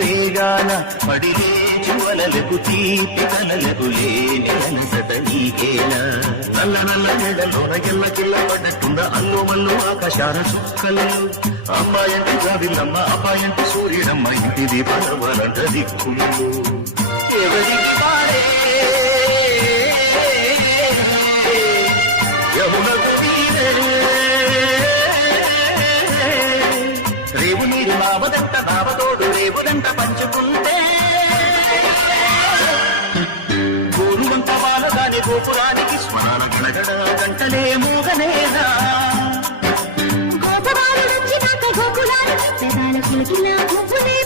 వేగాన పడిలేచి వలలకు తీపి కలలకు లేని అలసట నీకేలా నల్ల నల్ల నెడలోన ఎల్ల కిల్ల పడ్డట్టుండ అల్లు మల్లు ఆకాశాల చుక్కలు అమ్మాయంటి జాబిల్లమ్మ అబ్బాయంటి సూర్యుడమ్మ ఇంటిది పరవలంట దిక్కులు ఎవరికి వారే యమునకు నీరే రేవు నీరు నావదంట నావతోడు రేవుదంట పంచుకుంటే గోరువంత వాలదాని గోపురానికి స్మరణ గణగడ గంటలే మోగనేదా గోపురాలు నుంచి నాక గోకులాలు పెదాల కిలకిలా ముగ్గులే